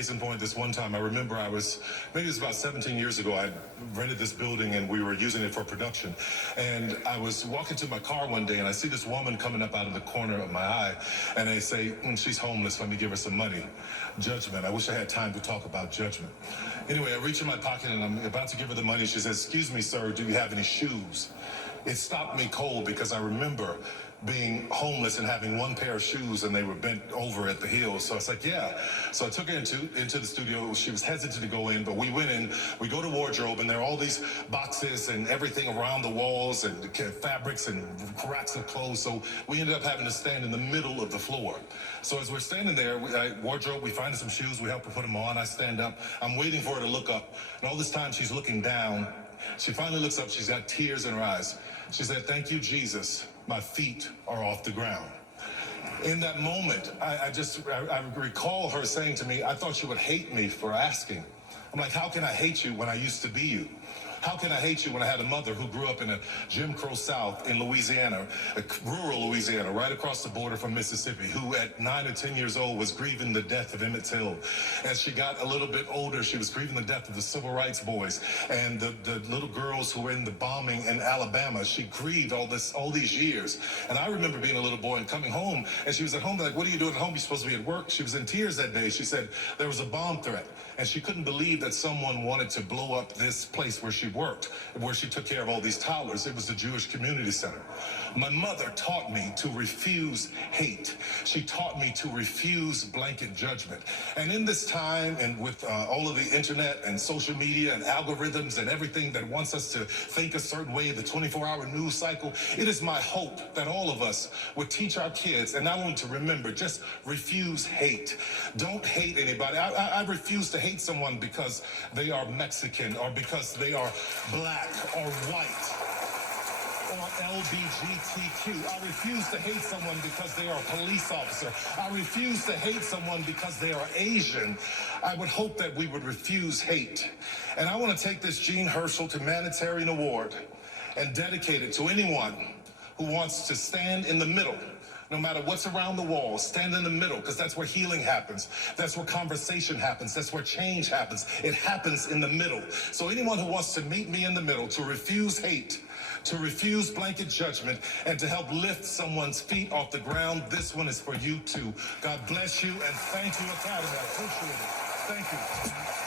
Case in point, this one time I remember maybe it was about 17 years ago, I rented this building and we were using it for production. And I was walking to my car one day and I see this woman coming up out of the corner of my eye and they say, she's homeless, let me give her some money. Judgment. I wish I had time to talk about judgment. Anyway, I reach in my pocket and I'm about to give her the money. She says, excuse me, sir, do you have any shoes? It stopped me cold because I remember being homeless and having one pair of shoes and they were bent over at the heels. So I was like, yeah. So I took her into the studio. She was hesitant to go in, but we went in, we go to wardrobe and there are all these boxes and everything around the walls and fabrics and racks of clothes. So we ended up having to stand in the middle of the floor. So as we're standing there, wardrobe, we find some shoes, we help her put them on. I stand up, I'm waiting for her to look up. And all this time she's looking down. She finally looks up, she's got tears in her eyes. She said, thank you, Jesus. My feet are off the ground. In that moment, I recall her saying to me, I thought you would hate me for asking. I'm like, how can I hate you when I used to be you? How can I hate you when I had a mother who grew up in a Jim Crow South in Louisiana, rural Louisiana, right across the border from Mississippi, who at 9 or 10 years old was grieving the death of Emmett Till. As she got a little bit older, she was grieving the death of the civil rights boys and the little girls who were in the bombing in Alabama. She grieved all these years. And I remember being a little boy and coming home, and she was at home, like, what are you doing at home? You're supposed to be at work. She was in tears that day. She said there was a bomb threat, and she couldn't believe that someone wanted to blow up this place where she worked, where she took care of all these toddlers. It was the Jewish Community Center. My mother taught me to refuse hate. She taught me to refuse blanket judgment. And in this time, and with all of the internet and social media and algorithms and everything that wants us to think a certain way, the 24-hour news cycle, it is my hope that all of us would teach our kids, and not only to remember, just refuse hate. Don't hate anybody. I refuse to hate someone because they are Mexican or because they are black or white or LGBTQ. I refuse to hate someone because they are a police officer. I refuse to hate someone because they are Asian. I would hope that we would refuse hate. And I want to take this Jean Hersel Humanitarian Award and dedicate it to anyone who wants to stand in the middle. No matter what's around the walls, stand in the middle, because that's where healing happens. That's where conversation happens. That's where change happens. It happens in the middle. So anyone who wants to meet me in the middle, to refuse hate, to refuse blanket judgment, and to help lift someone's feet off the ground, this one is for you too. God bless you, and thank you, Academy. I appreciate it. Thank you.